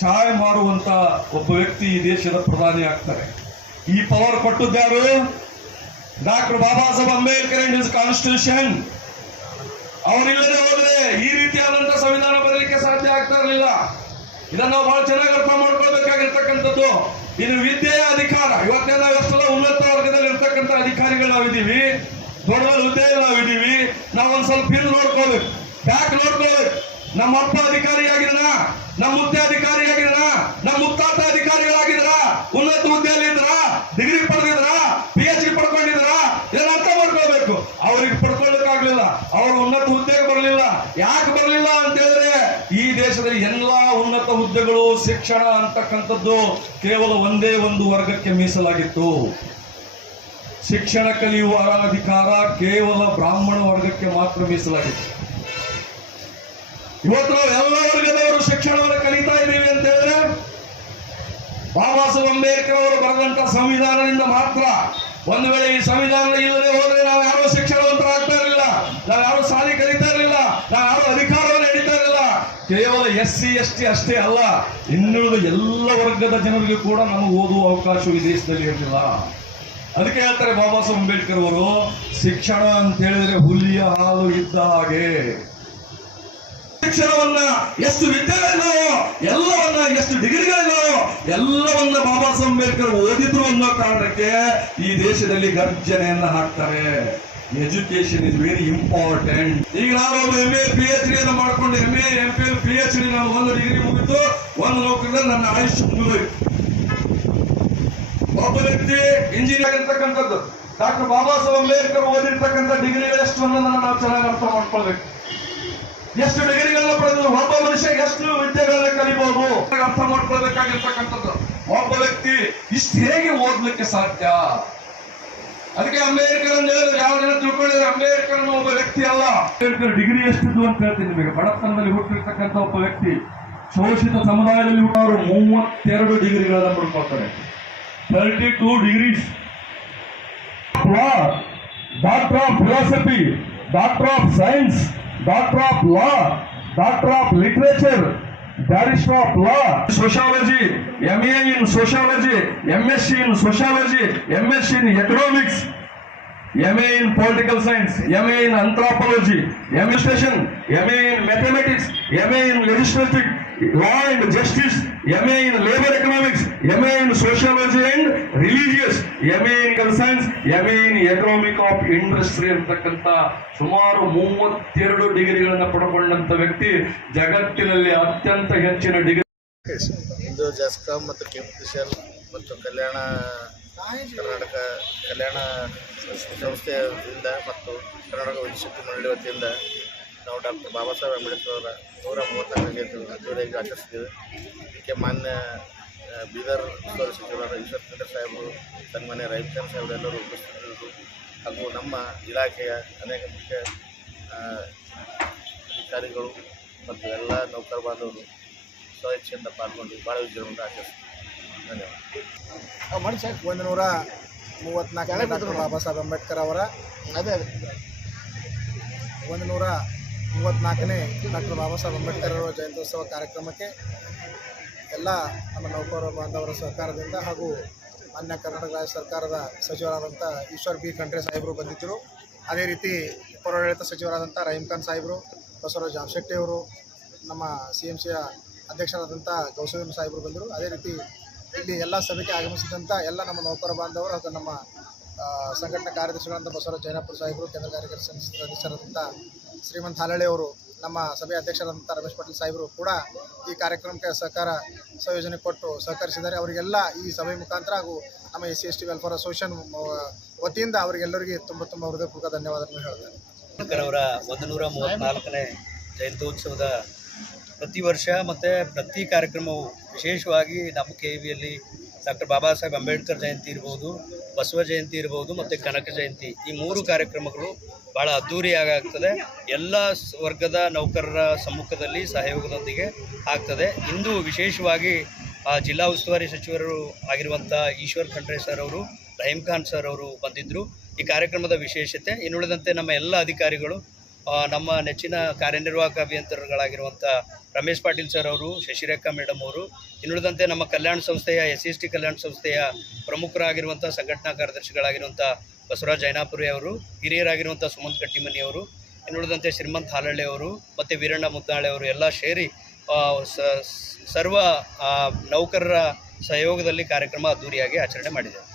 ಚಾಯ್ ಮಾಡುವಂತ ಒಬ್ಬ ವ್ಯಕ್ತಿ ಈ ದೇಶದ ಪ್ರಧಾನಿ ಆಗ್ತಾರೆ ಈ power ಕೊಟ್ಟದ್ದಾರು doctor Baba Saheb Ambedkar and his constitution ಅವರಿಲ್ಲದೆ ಹೋದ್ರೆ ಈ ರೀತಿಯಾದಂತಹ ಸಂವಿಧಾನ ಬರಲಿಕ್ಕೆ ಸಾಧ್ಯ ಆಗ್ತಾ ಇರಲಿಲ್ಲ ಇದನ್ನು ನಾವು ಬಹಳ ಚೆನ್ನಾಗಿ ಅರ್ಥ ಮಾಡ್ಕೊಳ್ಬೇಕಾಗಿರ್ತಕ್ಕಂಥದ್ದು ಇದು ವಿದ್ಯೆಯ ಅಧಿಕಾರ ಇವತ್ತಿನ ಎಷ್ಟೆಲ್ಲ ಉನ್ನತ ವರ್ಗದಲ್ಲಿ ಇರ್ತಕ್ಕಂಥ ಅಧಿಕಾರಿಗಳು ನಾವಿದ್ದೀವಿ ದೊಡ್ಡ ಹುದ್ದೆಯಲ್ಲಿ ನಾವಿದ್ದೀವಿ ನಾವು ಸ್ವಲ್ಪ ಹಿಂದೆ ನೋಡ್ಕೋಬೇಕು ಯಾಕೆ ನೋಡ್ಕೋಬೇಕು ನಮ್ಮ ಅಪ್ಪ ಅಧಿಕಾರಿಯಾಗಿರೋಣ ನಮ್ಮ ಮುತ್ತೆ ಅಧಿಕಾರಿಯಾಗಿರೋಣ ನಮ್ಮ ಮುತ್ತಾತ ಅಧಿಕಾರಿಗಳಾಗಿದ್ರ ಉನ್ನತ ಹುದ್ದೆಯಲ್ಲಿ ಇದ್ರ ಡಿಗ್ರಿ ಪಡೆದಿದ್ರ ಪಿ ಎಚ್ ಡಿ ಪಡ್ಕೊಂಡಿದ್ರ ಇದನ್ನ ಅರ್ಥ ಮಾಡ್ಕೊಳ್ಬೇಕು ಅವ್ರಿಗೆ ಅವ್ರು ಉನ್ನತ ಹುದ್ದೆಗೆ ಬರಲಿಲ್ಲ ಯಾಕೆ ಬರಲಿಲ್ಲ ಅಂತ ಹೇಳಿದ್ರೆ ಈ ದೇಶದ ಎಲ್ಲಾ ಉನ್ನತ ಹುದ್ದೆಗಳು ಶಿಕ್ಷಣ ಅಂತಕ್ಕಂಥದ್ದು ಕೇವಲ ಒಂದೇ ಒಂದು ವರ್ಗಕ್ಕೆ ಮೀಸಲಾಗಿತ್ತು ಶಿಕ್ಷಣ ಕಲಿಯುವ ಅಧಿಕಾರ ಕೇವಲ ಬ್ರಾಹ್ಮಣ ವರ್ಗಕ್ಕೆ ಮಾತ್ರ ಮೀಸಲಾಗಿತ್ತು ಇವತ್ತು ನಾವು ಎಲ್ಲ ವರ್ಗದವರು ಶಿಕ್ಷಣವನ್ನು ಕಲಿತಾ ಇದ್ದೀವಿ ಅಂತ ಹೇಳಿದ್ರೆ ಬಾಬಾ ಸಾಹೇಬ್ ಅಂಬೇಡ್ಕರ್ ಅವರು ಬರೆದಂತ ಸಂವಿಧಾನದಿಂದ ಮಾತ್ರ ಒಂದು ವೇಳೆ ಈ ಸಂವಿಧಾನ ಇಲ್ಲದೆ ಹೋದ್ರೆ ನಾವು ಯಾರು ಶಿಕ್ಷಣವಂತರಾಗ್ತಾ ಇರಲಿಲ್ಲ ನಾವು ಯಾರು ಸಾಲಿ ಕಲಿತಾ ಇರಲಿಲ್ಲ ನಾವು ಯಾರು ಅಧಿಕಾರವನ್ನು ಹಿಡಿತಾ ಇರಲಿಲ್ಲ ಕೇವಲ ಎಸ್ ಸಿ ಎಸ್ ಟಿ ಅಷ್ಟೇ ಅಲ್ಲ ಇನ್ನುಳಿದ ಎಲ್ಲ ವರ್ಗದ ಜನರಿಗೂ ಕೂಡ ನಮಗೆ ಓದುವ ಅವಕಾಶ ಈ ದೇಶದಲ್ಲಿ ಇರಲಿಲ್ಲ ಅದಕ್ಕೆ ಹೇಳ್ತಾರೆ ಬಾಬಾ ಸಾಹೇಬ್ ಅಂಬೇಡ್ಕರ್ ಅವರು ಶಿಕ್ಷಣ ಅಂತ ಹೇಳಿದ್ರೆ ಹುಲಿಯ ಹಾಲು ಇದ್ದ ಹಾಗೆ ಶಿಕ್ಷಣವನ್ನ ಎಷ್ಟು ವಿದ್ಯೆಗಳಿದಾವೋ ಎಲ್ಲವನ್ನ ಎಷ್ಟು ಡಿಗ್ರಿಗಳಿದಾವೋ ಎಲ್ಲವನ್ನ ಬಾಬಾ ಸಾಹೇಬ್ ಅಂಬೇಡ್ಕರ್ ಓದಿದ್ರು ಅನ್ನೋ ಕಾರಣಕ್ಕೆ ಈ ದೇಶದಲ್ಲಿ ಗರ್ಜನೆಯನ್ನ ಹಾಕ್ತಾರೆ ಎಜುಕೇಶನ್ ಇಸ್ ವೆರಿ ಇಂಪಾರ್ಟೆಂಟ್ ಈಗ ನಾನು ಒಬ್ಬ M A P H D ಅನ್ನು ಮಾಡ್ಕೊಂಡು M A M P P H D ನಾನು ಒಂದು ಡಿಗ್ರಿ ಮುಗಿತು ಒಂದು ಲೋಕದಲ್ಲಿ ನನ್ನ ಆಯುಷ್ ಮುಗಿದೋಯ್ತು ಒಬ್ಬ ವ್ಯಕ್ತಿ ಇಂಜಿನಿಯರ್ ಇರ್ತಕ್ಕಂಥದ್ದು ಡಾಕ್ಟರ್ ಬಾಬಾ ಸಾಹೇಬ್ ಅಂಬೇಡ್ಕರ್ ಓದಿರ್ತಕ್ಕಂಥ ಡಿಗ್ರಿಗಳೆಷ್ಟು ಅನ್ನೋದನ್ನ ನಾವು ಚೆನ್ನಾಗಿ ಅರ್ಥ ಮಾಡ್ಕೊಳ್ಬೇಕು ಎಷ್ಟು ಡಿಗ್ರಿಗಳನ್ನ ಪಡೆದು ಒಬ್ಬ ಮನುಷ್ಯ ಎಷ್ಟು ವಿದ್ಯೆಗಳನ್ನ ಕಲಿಬಹುದು ಅರ್ಥ ಮಾಡ್ಕೊಳ್ಬೇಕಾಗಿರ್ತಕ್ಕಂಥದ್ದು ಒಬ್ಬ ವ್ಯಕ್ತಿ ಇಷ್ಟು ಹೇಗೆ ಓದ್ಲಿಕ್ಕೆ ಸಾಧ್ಯ ಅದಕ್ಕೆ ಅಂಬೇಡ್ಕರ್ ಅಂತ ಹೇಳಿದ್ರೆ ಯಾವ ಜನ ತಿಳ್ಕೊಂಡಿದ್ರೆ ಅಂಬೇಡ್ಕರ್ ಒಬ್ಬ ವ್ಯಕ್ತಿ ಅಲ್ಲ ಅಂಬೇಡ್ಕರ್ ಡಿಗ್ರಿ ಎಷ್ಟಿದ್ದು ಅಂತ ಹೇಳ್ತೀನಿ ನಿಮಗೆ ಬಡತನದಲ್ಲಿ ಹುಟ್ಟಿರ್ತಕ್ಕಂಥ ಒಬ್ಬ ವ್ಯಕ್ತಿ ಶೋಷಿತ ಸಮುದಾಯದಲ್ಲಿ ಹುಟ್ಟಾರು ಮೂವತ್ತೆರಡು ಡಿಗ್ರಿಗಳನ್ನ ಪಡ್ಕೊಳ್ತಾರೆ thirty two degrees doctor of philosophy doctor of science Doctor of Law, Doctor of Literature, Barrister of Law, Sociology, MA in Sociology, MSc in Sociology, MSc in Economics, MA in Political Science, MA in Anthropology, MA in Mathematics, MA in Legislative. Law and justice MA in labour economics MA in sociology and religious MA in concerns MA in economic of industry ಅಂತಕ್ಕಂಥ ಸುಮಾರು ಮೂವತ್ತೆರಡು ಡಿಗ್ರಿಗಳನ್ನು ಪಡ್ಕೊಂಡಂತ ವ್ಯಕ್ತಿ ಜಗತ್ತಿನಲ್ಲಿ ಅತ್ಯಂತ ಹೆಚ್ಚಿನ degree ಇಂದು ಮತ್ತು ಕಿಂಪಿಶಲ್ ಮತ್ತು ಕಲ್ಯಾಣ ಕರ್ನಾಟಕ ಕಲ್ಯಾಣ ಸಂಸ್ಥೆಯಿಂದ ಮತ್ತು ಕರ್ನಾಟಕ ವಿಶಿಷ್ಟ ಮಂಡಳಿ ವತಿಯಿಂದ ನಾವು ಡಾಕ್ಟರ್ ಬಾಬಾ ಸಾಹೇಬ್ ಅಂಬೇಡ್ಕರ್ ಅವರ ನೂರ ಮೂವತ್ತನೇ ಜಯಂತಿ ಅದ್ದೂರಿಯಾಗಿ ಇದಕ್ಕೆ ಮಾನ್ಯ ಬೀದರ್ ಉಸ್ತುವಾರಿ ಸಚಿವರಾದ ಈಶ್ವರ್ ಖಂಡ್ರೆ ಸಾಹೇಬರು ಮನೆ ರೈಬ್ ಖಾನ್ ಎಲ್ಲರೂ ಉಪಸ್ಥಿತರಿದ್ದರು ಹಾಗೂ ನಮ್ಮ ಇಲಾಖೆಯ ಅನೇಕ ಮುಖ್ಯ ಅಧಿಕಾರಿಗಳು ಮತ್ತು ಎಲ್ಲ ನೌಕರ ಬಾಂಧವರು ಸ್ವೇಚ್ಛೆಯಿಂದ ಪಾಲ್ಗೊಂಡು ಭಾಳ ವಿಜೃಂಭಣೆ ಆಚರಿಸ್ತಾರೆ ಧನ್ಯವಾದ ಒಂದು ನೂರ ಮೂವತ್ತ್ನಾಲ್ಕು ಬಾಬಾ ಸಾಹೇಬ್ ಅಂಬೇಡ್ಕರ್ ಅವರ ಅದೇ ಒಂದು ನೂರ ಮೂವತ್ತ್ನಾಲ್ಕನೇ ಡಾಕ್ಟರ್ ಬಾಬಾ ಸಾಹೇಬ್ ಅಂಬೇಡ್ಕರ್ ಅವರ ಜಯಂತ್ಯೋತ್ಸವ ಕಾರ್ಯಕ್ರಮಕ್ಕೆ ಎಲ್ಲ ನಮ್ಮ ನೌಕರ ಬಾಂಧವರ ಸಹಕಾರದಿಂದ ಹಾಗೂ ಮಾನ್ಯ ಕರ್ನಾಟಕ ರಾಜ್ಯ ಸರ್ಕಾರದ ಸಚಿವರಾದಂಥ ಈಶ್ವರ್ ಬಿ ಖಂಡ್ರೆ ಸಾಹೇಬರು ಬಂದಿದ್ದರು ಅದೇ ರೀತಿ ಪೌರಾಡಳಿತ ಸಚಿವರಾದಂಥ ರಹೀಂ ಖಾನ್ ಸಾಹೇಬರು ಬಸವರಾಜ್ ಅವರು ನಮ್ಮ ಸಿ ಎಮ್ ಸಿಯ ಅಧ್ಯಕ್ಷರಾದಂಥ ಗೌಸವೀಮ್ ಸಾಹೇಬರು ಬಂದರು ಅದೇ ರೀತಿ ಇಲ್ಲಿ ಎಲ್ಲ ಸಭೆಗೆ ಆಗಮಿಸಿದಂಥ ಎಲ್ಲ ನಮ್ಮ ನೌಕರ ಬಾಂಧವರು ಹಾಗೂ ನಮ್ಮ ಸಂಘಟನಾ ಕಾರ್ಯದರ್ಶಿಗಳಂತ ಬಸವರಾಜ ಜೈನಪುರ ಸಾಹೇಬರು ಕೇಂದ್ರ ಕಾರ್ಯಕರ್ತ ಸದಸ್ಯರಾದಂಥ ಶ್ರೀಮಂತ ಅವರು ನಮ್ಮ ಸಭೆಯ ಅಧ್ಯಕ್ಷರಾದಂಥ ರಮೇಶ್ ಪಟೇಲ್ ಸಾಹೇಬರು ಕೂಡ ಈ ಕಾರ್ಯಕ್ರಮಕ್ಕೆ ಸಹಕಾರ ಸಂಯೋಜನೆ ಕೊಟ್ಟು ಸಹಕರಿಸಿದ್ದಾರೆ ಅವರಿಗೆಲ್ಲ ಈ ಸಭೆ ಮುಖಾಂತರ ಹಾಗೂ ನಮ್ಮ S C S T welfare association ವತಿಯಿಂದ ಅವರಿಗೆಲ್ಲರಿಗೆ ತುಂಬ ತುಂಬ ಹೃದಯಪೂರ್ವಕ ಧನ್ಯವಾದಗಳನ್ನು ಹೇಳ್ತಾರೆ ಅವರ ಒಂದು ನೂರ ಮೂವತ್ತ್ನಾಲ್ಕನೇ ಜಯಂತ್ಯೋತ್ಸವದ ಪ್ರತಿ ವರ್ಷ ಮತ್ತು ಪ್ರತಿ ಕಾರ್ಯಕ್ರಮವು ವಿಶೇಷವಾಗಿ ನಮ್ಮ ಕೆ ವಿಯಲ್ಲಿ ಡಾಕ್ಟರ್ ಬಾಬಾ ಸಾಹೇಬ್ ಅಂಬೇಡ್ಕರ್ ಜಯಂತಿ ಇರ್ಬೋದು ಬಸವ ಜಯಂತಿ ಇರ್ಬೋದು ಮತ್ತು ಕನಕ ಜಯಂತಿ ಈ ಮೂರು ಕಾರ್ಯಕ್ರಮಗಳು ಭಾಳ ಆಗ್ತದೆ ಎಲ್ಲ ವರ್ಗದ ನೌಕರರ ಸಮ್ಮುಖದಲ್ಲಿ ಸಹಯೋಗದೊಂದಿಗೆ ಆಗ್ತದೆ ಇಂದು ವಿಶೇಷವಾಗಿ ಜಿಲ್ಲಾ ಉಸ್ತುವಾರಿ ಸಚಿವರು ಆಗಿರುವಂಥ ಈಶ್ವರ್ ಖಂಡ್ರೆ ಸರ್ ಅವರು ರಹೀಮ್ ಖಾನ್ ಸರ್ ಅವರು ಬಂದಿದ್ದರು ಈ ಕಾರ್ಯಕ್ರಮದ ವಿಶೇಷತೆ ಇನ್ನುಳಿದಂತೆ ನಮ್ಮ ಎಲ್ಲ ಅಧಿಕಾರಿಗಳು ನಮ್ಮ ನೆಚ್ಚಿನ ಕಾರ್ಯನಿರ್ವಾಹಕ ಅಭಿಯಂತರಗಳಾಗಿರುವಂಥ ರಮೇಶ್ ಪಾಟೀಲ್ ಸರ್ ಅವರು ಶಶಿರೇಖಾ ಮೇಡಮ್ ಅವರು ಇನ್ನುಳಿದಂತೆ ನಮ್ಮ ಕಲ್ಯಾಣ ಸಂಸ್ಥೆಯ ಎಸ್ ಎಸ್ ಟಿ ಕಲ್ಯಾಣ ಸಂಸ್ಥೆಯ ಪ್ರಮುಖರಾಗಿರುವಂಥ ಸಂಘಟನಾ ಕಾರ್ಯದರ್ಶಿಗಳಾಗಿರುವಂಥ ಬಸವರಾಜ್ ಜೈನಾಪುರಿ ಅವರು ಹಿರಿಯರಾಗಿರುವಂಥ ಸುಮಂತ್ ಕಟ್ಟಿಮನಿ ಅವರು ಇನ್ನುಳಿದಂತೆ ಶ್ರೀಮಂತ್ ಹಾಲಳ್ಳಿ ಅವರು ಮತ್ತು ವೀರಣ್ಣ ಮುದ್ದಾಳೆ ಅವರು ಎಲ್ಲ ಸೇರಿ ಸರ್ವ ನೌಕರರ ಸಹಯೋಗದಲ್ಲಿ ಕಾರ್ಯಕ್ರಮ ಅದ್ದೂರಿಯಾಗಿ ಆಚರಣೆ ಮಾಡಿದೆ